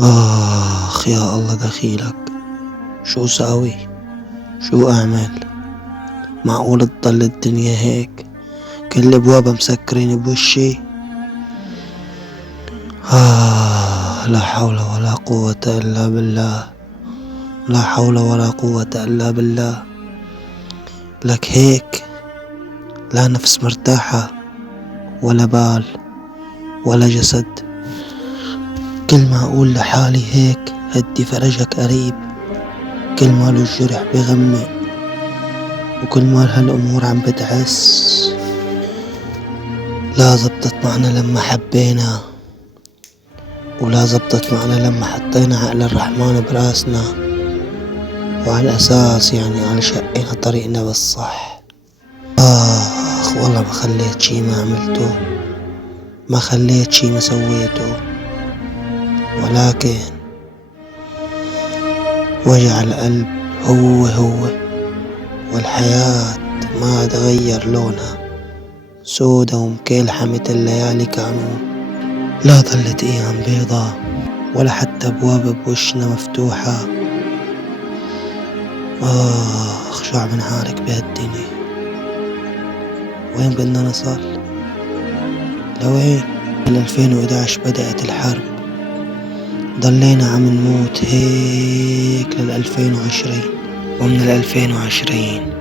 آخ يا الله دخيلك. شو ساوي؟ شو أعمل؟ معقول تضل الدنيا هيك كل أبوابها مسكرين بوشي؟ لا حول ولا قوة إلا بالله. لا حول ولا قوة إلا بالله. لك هيك لا نفس مرتاحة ولا بال ولا جسد. كل ما أقول لحالي هيك هدي فرجك قريب، كل ما الجرح بغمق وكل ما هالأمور عم بتعس. لا زبطت معنا لما حبينا، ولا زبطت معنا لما حطينا عقل الرحمن براسنا، وعلى الأساس على شقينا طريقنا بالصح. والله ما خليت شي ما عملته، ما خليت شي ما سويته، ولكن وجع القلب هو والحياة ما تغير لونها، سودا ومكلحة متل الليالي كانوا. لا ظلت ايام بيضة ولا حتى ابواب بوشنا مفتوحة. شو عم نعارك بهالدنيا؟ وين بدنا نصل؟ لوين؟ 2011 بدأت الحرب، ضلينا عم نموت هيك 2020، ومن 2020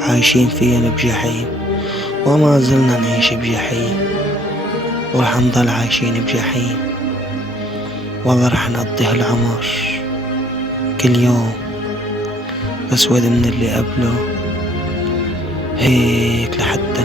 عايشين فيها بجحيم، وما زلنا نعيش بجحيم، ورح نضل عايشين بجحيم. والله رح نقضي هالعمر كل يوم أسود من اللي قبله هيك لحتى